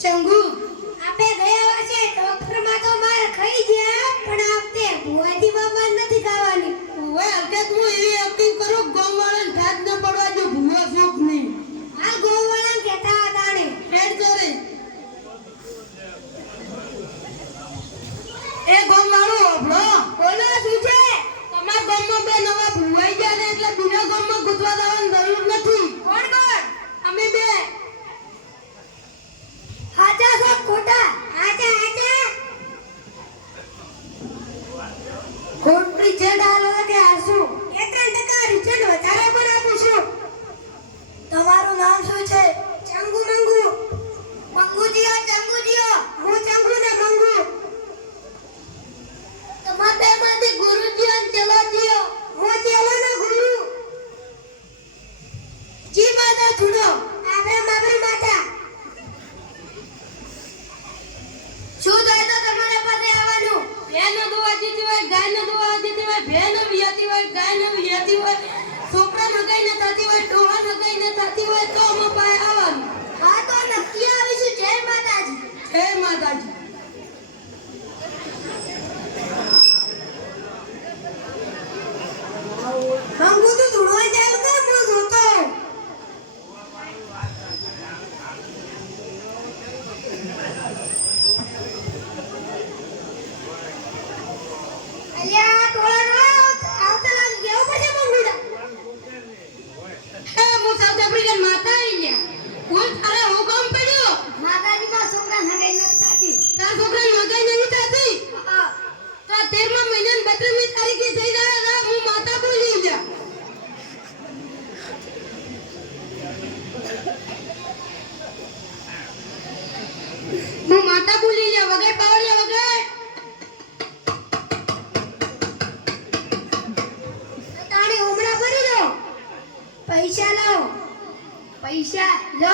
ચંગુ આપે ગયા વર્ષે ડોક્ટર માં તો માર ખાઈ ગયા પણ આપતે ભુવાજી બાબા નથી ખાવાની ઓય અકે તું એવી એક્ટિંગ કરો ગોમવાળાને ઠાક ન પડવા જો ભૂવા સુખ નહીં હાલ ગોવાળા કેતા તાણે હેડ કરે એ ગોમવાળો ઓભળો બોલો શું છે તમાર ગામમાં બે નવા ભૂવાઈ ગયા ને એટલે બીજા ગામમાં ગુજવા જવાની જરૂર નથી કોણ કોણ અમે બે હાચા સો ખોટા હાચા હાચા ખોટ રિઝલ્ટ આલો કે આસુ 1% રિઝલ્ટ વધારે પણ આપું છું તમારું નામ શું છે ચંગુ મંગુ મંગુજીઓ હું ચંગુ ને મંગુ તમારા બેમાંથી ગુરુજી અને ચેલાજીઓ હું ચેલો ને ગુરુ જી માતા છોડો આપણે માતા શું થાય તો તમારા પાસે આવવાનું ભેનો દોવા જીતી હોય ગાયનો દોવા જીતી હોય ભેનો વિયાતી હોય ગાયનો વિયાતી હોય છોકરા નગાઈ ન થતી હોય ડોહા નગાઈ ન થતી હોય તો અમે પાસે આવવાનું હા તો નક્કી આવીશું જય માતાજી જય માતાજી મંગુ તો ધોળવા જાય કે હું જોતો અલ્યા ટોળા આવતા લાગી ગયો પછી મંગુડા હે હું સાઉથ આફ્રિકન માતા આવી ગયા કોણ તારે હુકમ પડ્યો માતાજી માં છોકરા નગાઈ નથી થતી તાર છોકરા નગાઈ નહીં થતી તો 13મા મહિનાની 32મી તારીખે થઈ ગયા હું માતા બોલી ગયા હું માતા બોલી લે વગર પાવડિયા વગર તાણી ઉમરા ભરી દો પૈસા લો પૈસા લો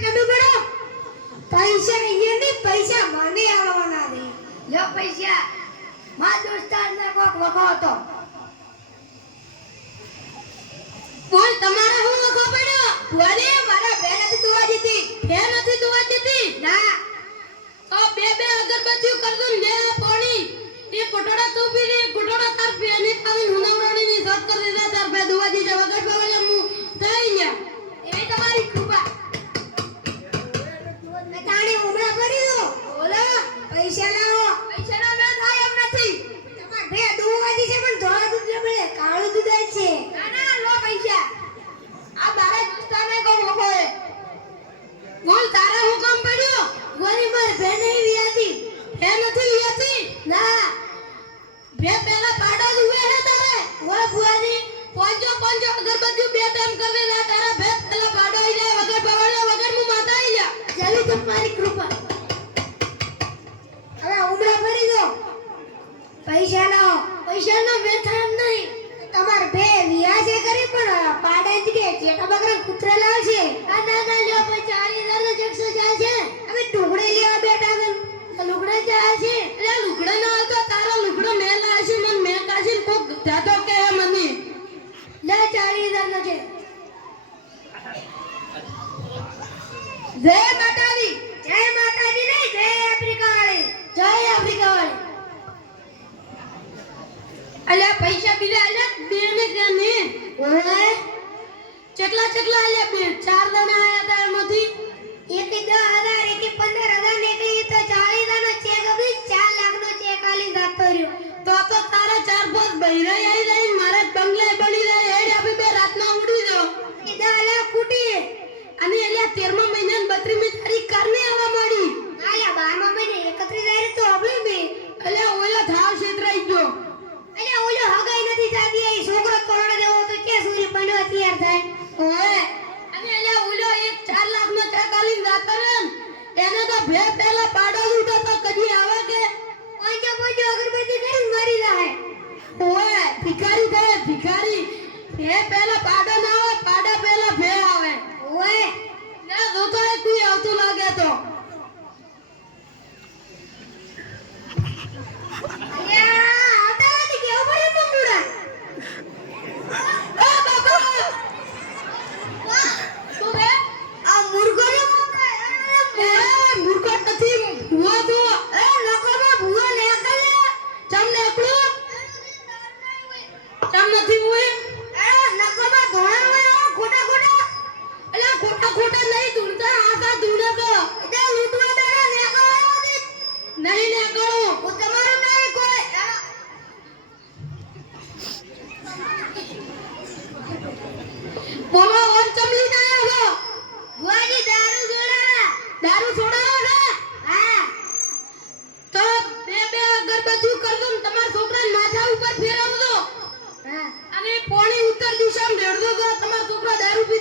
નડુ બડો પૈસા નહીં ને પૈસા મને આવવાના દે લો પૈસા મા દોસ્તાર ને કોક વખો હતો બોલ તમારે હું વખો પડ્યો વળે મારા બેન નથી દુવા જીતી હે નથી દુવા દેતી ના તો બે અગરબત્તીઓ કરજો ને લે પાણી એ કોટડા તું પી લે કોટડા તાર પેની પાણી હુનાવણી ની સત કરી દે તાર બે દુવાજી જવા ગર બગલે હું થઈ ગયા એ તમારી કૃપા તાણી ઉમરા ભરી દો બોલો પૈસા લાવો પૈસા ના થાય એમ નથી તમાર બે દુવાજી છે પણ ધોળા દૂધ ન મળે કાળું દૂધ જ છે ના ના લો પૈસા આ બારે દોસ્તાને કો વખો હે બોલ તારે હું કામ પડ્યો મારી માર બેન એવી હતી હે નથી વિયાતી ના બે પેલા પાડો જુએ હે તારે ઓય ભુવાની પાંચો અગરબત્તીઓ બે ટાઈમ કરે ના તારા બે પેલા પાડો આઈ જાય વગર બવાડ્યા વગર હું માતા આઈ જા ચાલી તમારી કૃપા હવે ઉમરા ભરી દો પૈસા લાવો પૈસાનો વ્યથાન નહીં તમાર બે વિયા છે કરી પણ પાડે જ કે જેટા બકરા કૂતરા લાવશે ના લ્યો પછી 40,000 નો જક્ષો ચાલશે હવે ઢોકળે લેવા બેઠા છે લુગડા ચાલશે એટલે લુગડો ન આવતો તારો લુગડો મેં લાશી મન મેં કાશી કોક જાતો કે મને લે 40,000 નો છે જય માતાજી જય માતાજી નહીં જય આફ્રિકા વાળી જય આફ્રિકા વાળી અલ્યા પૈસા બીજા અલ્યા બે ને કે ને ઓય કેટલા અલ્યા બે ચાર દણા આયા તા એમાંથી એક 10,000 એક 15,000 ને એક તો 40,000 નો ચેક હતી 4 લાખ નો ચેક આલી જતો રહ્યો તો તારા ચાર પાંચ બૈરાઈ આઈ જાય મારે બંગલે બની જાય હેડ આપી બે રાતના ઉડી જો એ 10 લાખ ફૂટી અને અલ્યા 13મા મહિનાની 32મી તારીખ કારને આવવા મળી આયા 12મા મહિને 31 તો અબળી મે અલ્યા ઓલા થાવ છેતરાઈ ગયો અલ્યા ઓલો હગાઈ નથી થાતી એ છોકરો કરોડ દેવો તો કે સૂરી પડ્યો તૈયાર થાય ઓય અને અલ્યા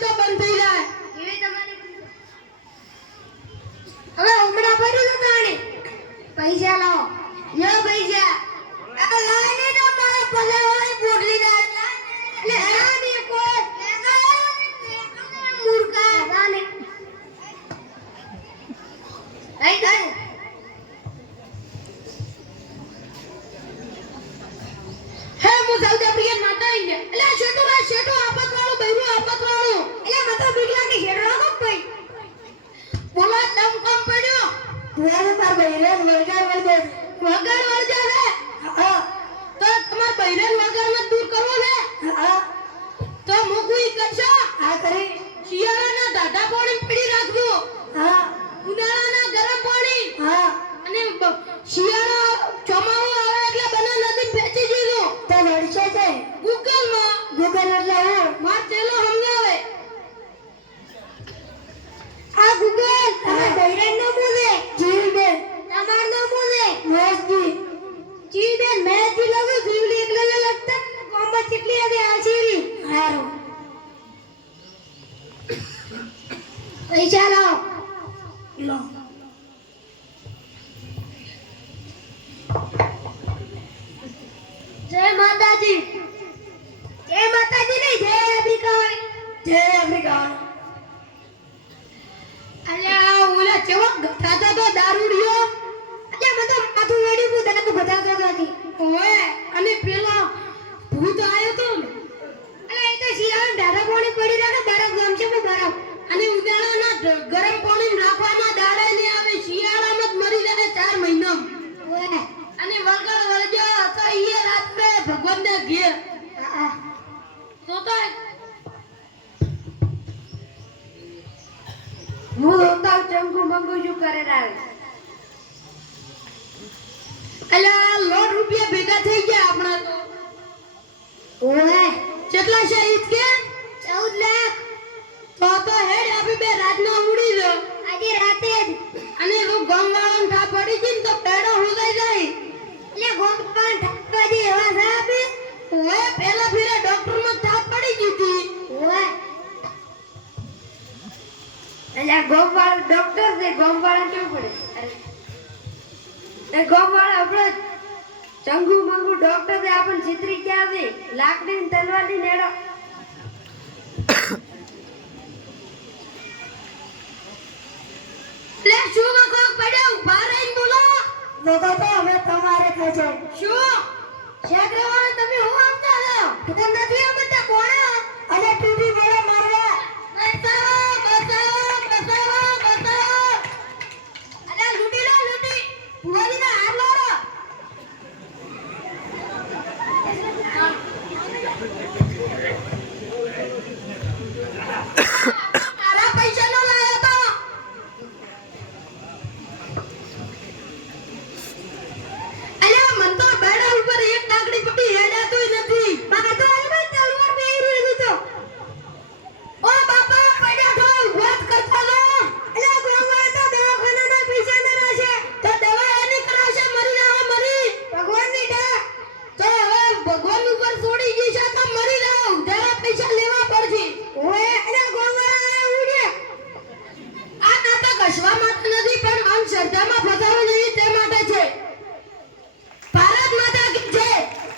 તો બંધ થઈ જાય. એવી તમારી હવે હમણાં ભર્યું તો તાણે પૈસા લાવો યો પૈસા આ લાઈને તો મારા પગારવાળી પોટલી ના એટલે આની કોઈ મૂર્ખા આને આઈ ગઈ હે હું સાઉથ આફ્રિકન માતા આઈને એટલે શેઠો આફતવાળું બૈરું આફતવાળું એટલે મતો બીક લાગે છેડો કો ભાઈ બોલો દમ કમ પડ્યો તુઆરે પાર બૈરે વળગાડ વળદે વગર વળજા છે હા તો તમાર બૈરન વગરમાં દૂર કરવો છે હા તો મુકુઈ કરશો આ કરે શિયાળાના દાઢા પાણી પડી રાખજો હા ઉનાળાના ગરમ પાણી હા અને શિયાળા ચોમાસું આવે એટલે બના નદી ફેંચી દીધો તો વળશે છે ગૂગલમાં ગૂગલ એટલે હું માર ચેલો સમજાવે આ ગૂગલ તમાર બૈરન નો બોલે જીવબેન તમાર નો બોલે મેસજી જીવબેન મેસજી લાગુ જીવલી એકલા લગતા કોમ્બા ચીટલી આદે આશીરી હારો પૈસા લાવો લો જય માતાજી નહીં જય અફ્રિકા જય અફ્રિકા અલ્યા ઓલા ચેવા ગઠાતા તો દારૂડિયો અલ્યા મને માથું વેડી હું તને તો બતાવતો નથી ઓય અને પેલા ભૂત આયો તો ને અલ્યા એ તો શિયાળા ડાડા પાણી પડી રાખે બરફ ગમશે હું બરફ અને ઉનાળાના ગરમ પાણી નાખવામાં દાડા ને આવે શિયાળામાં જ મરી જાય 4 મહિનામાં ઓય અને વગર વળજો તો ઈએ રાત્રે ભગવાનના ઘેર આ તો હું રોતા ચંગુ મંગુ શું કરે રાવે અલ્યા લોટ રૂપિયા ભેગા થઈ ગયા આપણા તો ઓય કેટલા છે ઈદ કે 14 લાખ તો હેડ આપી બે રાતના ઉડી જો આજે રાતે જ અને ગમવાળાને ઠા પડી ગઈ ને તો પેડો હુદાઈ જાય એટલે ગોમપાન ઠાકવાજી એવા સાહેબ ઓય પેલા ફેરે ડોક્ટરમાં ઠા પડી ગઈ હતી ઓય એટલે ગોમવાળ ડોક્ટર છે ગોમવાળ કેવું પડે અરે એ ગોમવાળ આપણો ચંગુ મંગુ ડોક્ટર છે આપણ ચિત્રી ક્યાં છે લાકડી ને તલવારની નેડો લે શું વખો પડ્યો ઉભા રહીને બોલો લોકો તો હવે તમારે થશે શું શેત્રવાળા તમે હું આમતા છો તો નથી આમતા કોણ અને ટૂટી બોલે મારવા બસાવો અરે લૂટી લો લૂટી પુવાજીને હાર લો તારા પૈસા નો લાયો તો અલ્યા મન તો બેડા ઉપર એક ટાકડી પડી હેડાતું નથી બાપા તો અલબત્ત તલવાર બેહી રહ્યું તો ઓ બાપા પડ્યા છો વાત કરતા નો એટલે ગોમવાળ તો દવાખાનાના પૈસા ન રહેશે તો દવા એની કરાવશે મરી જાવ મરી ભગવાનની ડા તો હવે ભગવાન ઉપર છોડી ગઈ છે તો મરી જાવ જરા પૈસા લેવા પડશે ઓય એટલે ગોમવાળ ઉડ્યા આ નાટક હસવા